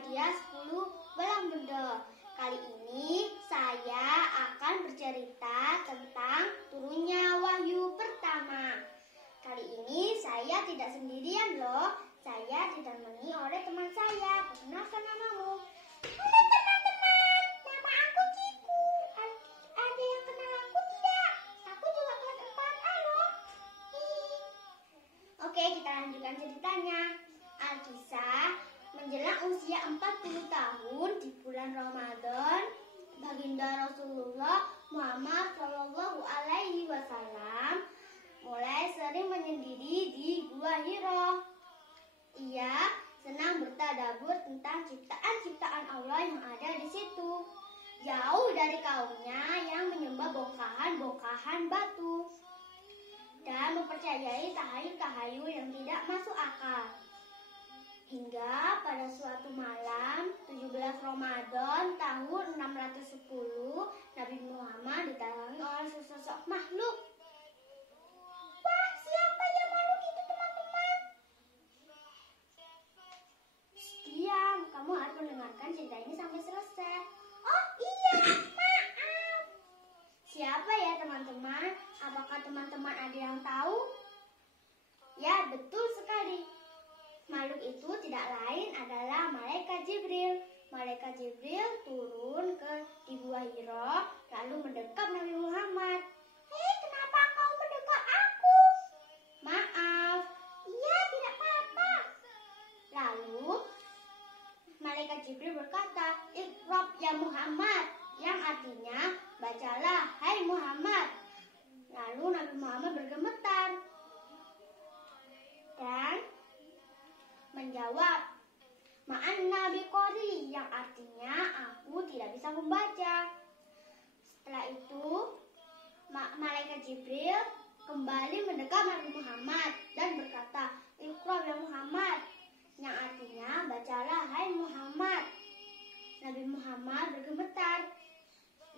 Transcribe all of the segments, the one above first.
hadiah 10 gelang benda. Kali ini saya akan bercerita tentang turunnya wahyu pertama. Kali ini saya tidak sendirian loh. Saya ditemani oleh teman saya. Perkenalkan namamu. Halo teman-teman, nama aku Ciku. Ada yang kenal aku tidak? Aku juga kelas 4A loh. Oke, kita lanjutkan ceritanya. Alkisah, menjelang usia 40 tahun di bulan Ramadan, baginda Rasulullah Muhammad Shallallahu Alaihi Wasallam mulai sering menyendiri di Gua Hiro. Ia senang bertadabbur tentang ciptaan-ciptaan Allah yang ada di situ, jauh dari kaumnya yang menyembah bongkahan-bongkahan batu dan mempercayai tahayul-tahayul yang tidak masuk akal. Hingga pada suatu malam 17 Ramadan tahun 610, Nabi Muhammad didatangi oleh sesosok makhluk. Wah, siapa ya makhluk itu teman-teman? Diam, kamu harus mendengarkan cerita ini sampai selesai. Oh iya, maaf. Siapa ya teman-teman? Apakah teman-teman ada yang tahu? Ya, betul sekali. Makhluk itu tidak lain adalah Malaikat Jibril. Malaikat Jibril turun di Gua Hiro lalu mendekap Nabi Muhammad. Hei, kenapa kau mendekap aku? Maaf. Iya, tidak apa-apa. Lalu Malaikat Jibril berkata, Iqra ya Muhammad, yang artinya bacalah hai Muhammad. Lalu Nabi Muhammad bergemetar dan menjawab, Ma'an Nabi Qori, yang artinya aku tidak bisa membaca. Setelah itu Malaikat Jibril kembali mendekat Nabi Muhammad dan berkata, Iqra ya Muhammad, yang artinya bacalah hai Muhammad. Nabi Muhammad bergemetar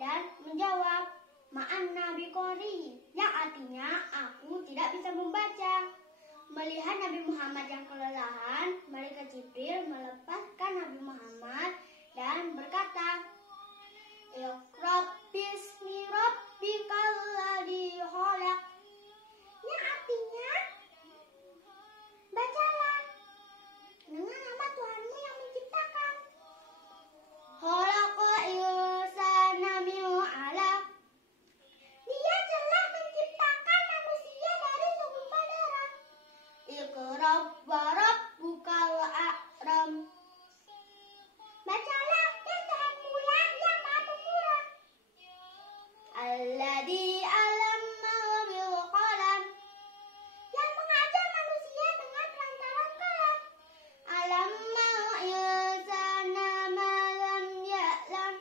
dan menjawab, Ma'an Nabi Qori, yang artinya aku tidak bisa membaca. Melihat Nabi Muhammad yang kelelahan, Malaikat Jibril melepaskan Nabi Muhammad dan berkata, Iqra bismi rabbikal ladzi khalaq, yang artinya bacalah dengan nama Tuhanmu yang menciptakan. Khalaqal insana min 'alaq, Dia telah menciptakan manusia dari segumpal darah. Iqra wa rabbukal akram, bacalah ya Tuhanmu yang maha pemurah. Alladzi 'allama bil qalam, yang mengajar manusia dengan perantaran kalam. Alamma insana ma lam ya'lam,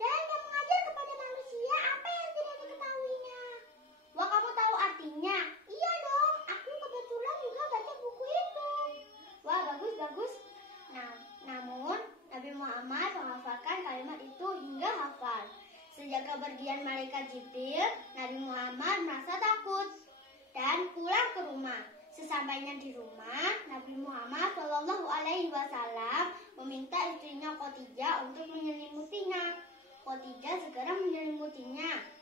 dan yang mengajar kepada manusia apa yang tidak diketahuinya. Wah, kamu tahu artinya? Iya dong, aku kebetulan juga baca buku itu. Wah, bagus. Namun Nabi Muhammad menghafalkan kalimat itu hingga hafal. Sejak kepergian Malaikat Jibril, Nabi Muhammad merasa takut dan pulang ke rumah. Sesampainya di rumah, Nabi Muhammad Shallallahu Alaihi Wasallam meminta istrinya Khadijah untuk menyelimutinya. Khadijah segera menyelimutinya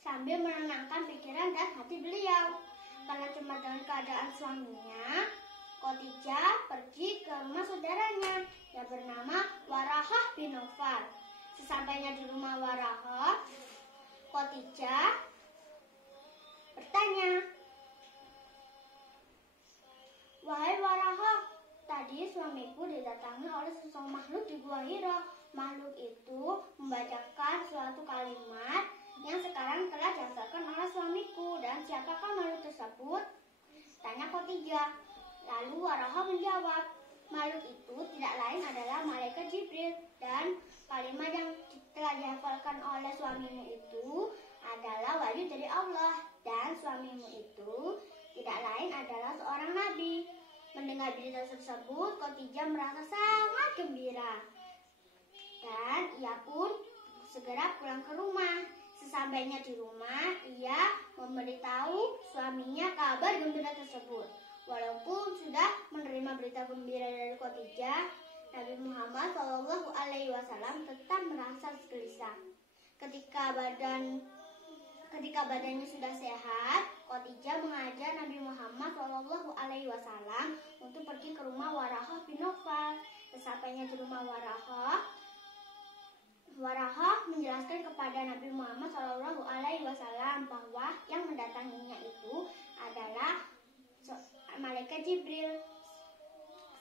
sambil menenangkan pikiran dan hati beliau. Karena cemas dengan keadaan suaminya, Khadijah pergi ke rumah saudaranya yang bernama Warahah bin Nawfal. Sesampainya di rumah Warahah, Khadijah bertanya, Wahai Warahah, tadi suamiku didatangi oleh sesosok makhluk di Gua Hiro. Makhluk itu membacakan suatu kalimat yang sekarang telah dihafalkan oleh suamiku. Dan siapakah makhluk tersebut? Tanya Khadijah. Lalu Warahah menjawab, makhluk itu tidak lain adalah Malaikat Jibril. Dan kalimat yang telah dihafalkan oleh suamimu itu adalah wahyu dari Allah. Dan suamimu itu tidak lain adalah seorang nabi. Mendengar berita tersebut, Khadijah merasa sangat gembira. Dan ia pun segera pulang ke rumah. Sesampainya di rumah, ia memberitahu suaminya kabar gembira tersebut. Walaupun sudah menerima berita gembira dari Khadijah, Nabi Muhammad Shallallahu Alaihi Wasallam tetap merasa gelisah. Ketika badannya sudah sehat, Khadijah mengajar Nabi Muhammad Shallallahu Alaihi Wasallam untuk pergi ke rumah Waraqah bin Nawfal. Sesampainya di rumah Waraqah menjelaskan kepada Nabi Muhammad Shallallahu Alaihi Wasallam bahwa yang mendatanginya itu adalah malaikat Jibril,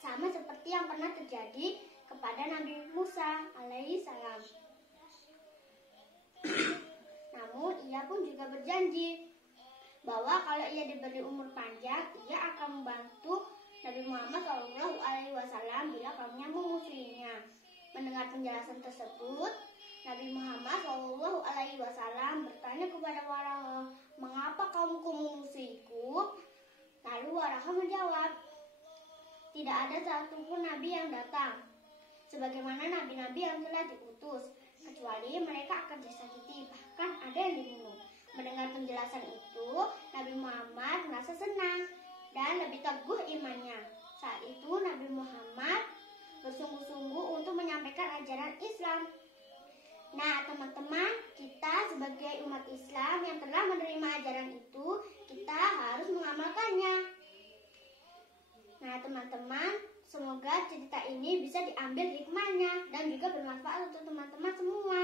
sama seperti yang pernah terjadi kepada Nabi Musa alaihi salam. Namun ia pun juga berjanji bahwa kalau ia diberi umur panjang, ia akan membantu Nabi Muhammad Shallallahu Alaihi Wasallam bila kaumnya memusuhinya. Mendengar penjelasan tersebut, Nabi Muhammad Shallallahu Alaihi Wasallam bertanya kepada Waraqah, "Mengapa kaumku memusuhiku?" Lalu Waraqah menjawab, "Tidak ada satupun nabi yang datang sebagaimana nabi-nabi yang telah diutus, kecuali mereka akan disakiti, bahkan ada yang dibunuh." Mendengar penjelasan itu, Nabi Muhammad merasa senang dan lebih teguh imannya. Saat itu Nabi Muhammad bersungguh-sungguh untuk menyampaikan ajaran Islam. Nah, teman-teman, kita sebagai umat Islam yang telah menerima ajaran itu, kita harus mengamalkannya. Nah, teman-teman, semoga cerita ini bisa diambil hikmahnya dan juga bermanfaat untuk teman-teman semua.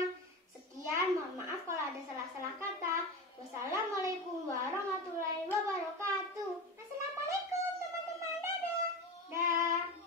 Sekian, mohon maaf kalau ada salah-salah kata. Wassalamualaikum warahmatullahi wabarakatuh. Assalamualaikum teman-teman, dadah. Dah.